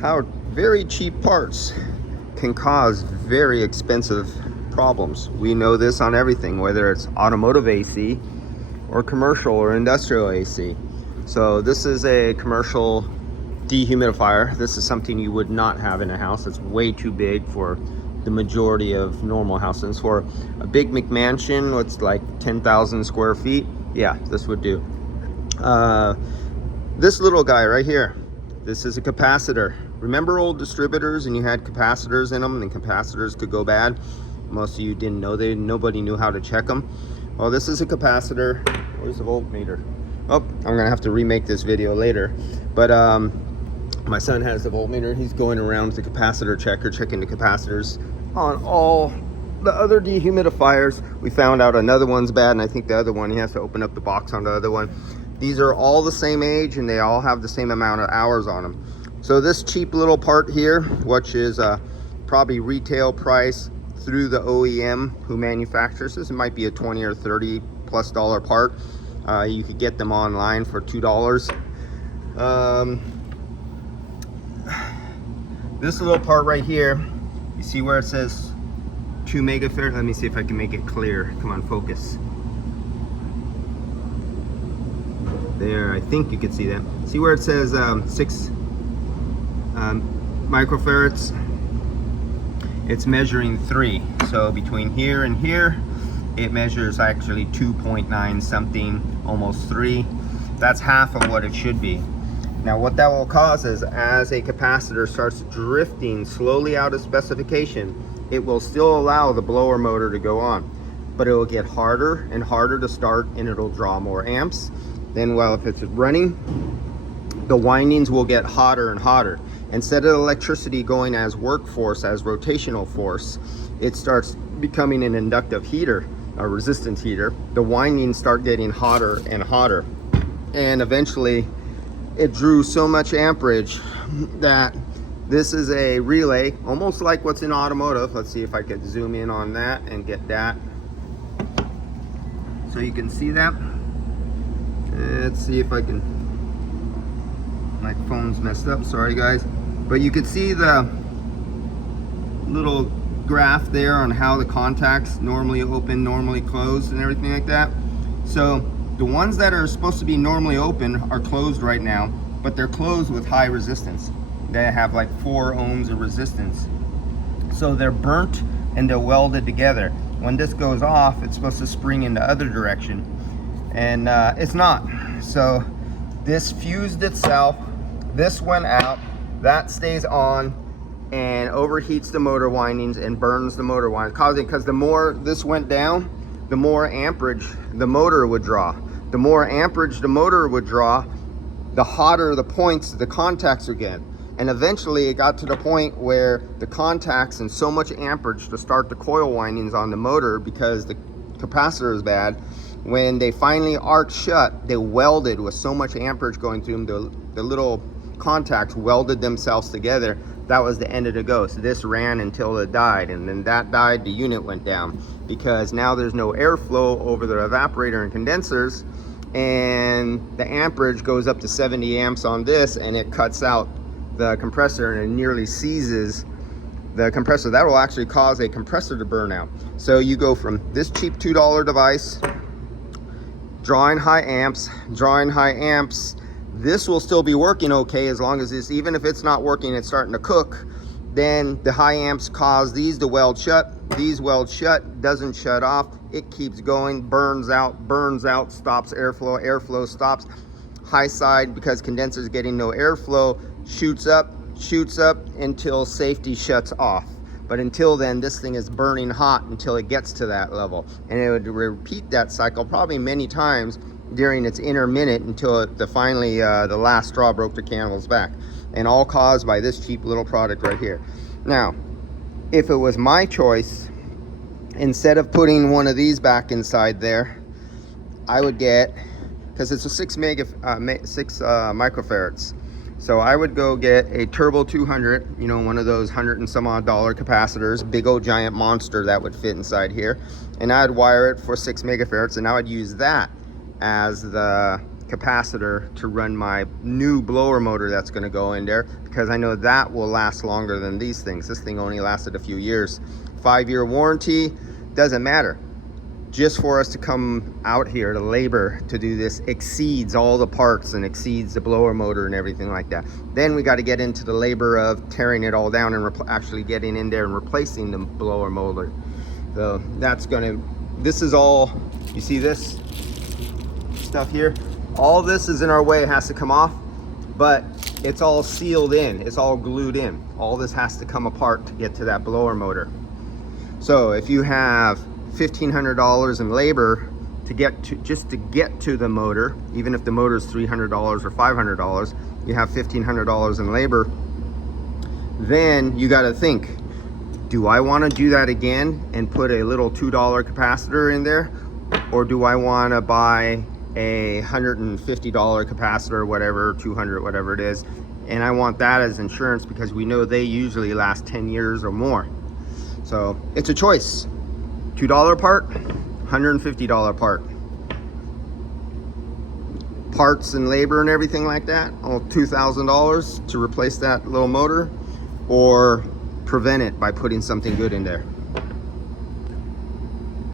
how very cheap parts can cause very expensive problems. We know this on everything, whether it's automotive AC or commercial or industrial AC. So this is a commercial dehumidifier. This is something you would not have in a house. It's way too big for the majority of normal houses. For a big McMansion, what's like 10,000 square feet, yeah, this would do. This little guy right here, this is a capacitor. Remember old distributors and you had capacitors in them and capacitors could go bad? Most of you didn't know, nobody knew how to check them. Well, this is a capacitor. Where's the voltmeter? Oh, I'm gonna have to remake this video later. But my son has the voltmeter. He's going around the capacitor checker, checking the capacitors on all the other dehumidifiers. We found out another one's bad, and I think the other one, he has to open up the box on the other one. These are all the same age and they all have the same amount of hours on them. So this cheap little part here, which is probably retail price through the OEM who manufactures this, it might be a 20 or 30 plus dollar part. You could get them online for $2. This little part right here, you see where it says 2 megafarad? Let me see if I can make it clear. Come on, focus. There, I think you can see that. See where it says 6 microfarads? It's measuring 3. So between here and here, it measures actually 2.9 something, almost 3. That's half of what it should be. Now what that will cause is, as a capacitor starts drifting slowly out of specification, it will still allow the blower motor to go on, but it will get harder and harder to start, and it'll draw more amps. Then, well, if it's running, the windings will get hotter and hotter. Instead of electricity going as workforce, as rotational force, it starts becoming an inductive heater, a resistance heater. The windings start getting hotter and hotter, and eventually it drew so much amperage that this is a relay, almost like what's in automotive. Let's see if I could zoom in on that and get that. So you can see that. Let's see if I can, my phone's messed up, sorry guys. But you can see the little graph there on how the contacts normally open, normally close, and everything like that. So the ones that are supposed to be normally open are closed right now, but they're closed with high resistance. They have like 4 ohms of resistance. So they're burnt and they're welded together. When this goes off, it's supposed to spring in the other direction, and it's not. So this fused itself, this went out, that stays on and overheats the motor windings and burns the motor windings, causing, because the more this went down, the more amperage the motor would draw. The more amperage the motor would draw, the hotter the points, the contacts would get. And eventually it got to the point where the contacts and so much amperage to start the coil windings on the motor, because the capacitor is bad, when they finally arced shut, they welded with so much amperage going through them, the little contacts welded themselves together. That was the end of the go. So this ran until it died, and then that died, the unit went down, because now there's no airflow over the evaporator and condensers, and the amperage goes up to 70 amps on this, and it cuts out the compressor and it nearly seizes the compressor. That will actually cause a compressor to burn out. So you go from this cheap $2 device, drawing high amps, this will still be working okay as long as this, even if it's not working, it's starting to cook, then the high amps cause these to weld shut. These weld shut, doesn't shut off, it keeps going, burns out, stops airflow stops. High side, because condenser's getting no airflow, shoots up until safety shuts off. But until then, this thing is burning hot until it gets to that level, and it would repeat that cycle probably many times during its intermittent until finally the last straw broke the camel's back, and all caused by this cheap little product right here. Now, if it was my choice, instead of putting one of these back inside there, I would get, because it's a 6 microfarads, so I would go get a Turbo 200, you know, one of those $100 and some odd capacitors, big old giant monster that would fit inside here, and I'd wire it for 6 megafarads, and I would use that as the capacitor to run my new blower motor that's going to go in there, because I know that will last longer than these things. This thing only lasted a few years. 5-year warranty, doesn't matter. Just for us to come out here, the labor to do this exceeds all the parts and exceeds the blower motor and everything like that. Then we got to get into the labor of tearing it all down and actually getting in there and replacing the blower motor. So that's gonna, this is all, you see this stuff here? All this is in our way, it has to come off, but it's all sealed in, it's all glued in. All this has to come apart to get to that blower motor. So if you have $1,500 in labor to get to, just to get to the motor, even if the motor is $300 or $500, you have $1,500 in labor, then you got to think, do I want to do that again and put a little $2 capacitor in there, or do I want to buy a $150 capacitor, whatever, 200, whatever it is, and I want that as insurance because we know they usually last 10 years or more. So it's a choice. $2 part, $150 part. Parts and labor and everything like that, all $2,000 to replace that little motor, or prevent it by putting something good in there.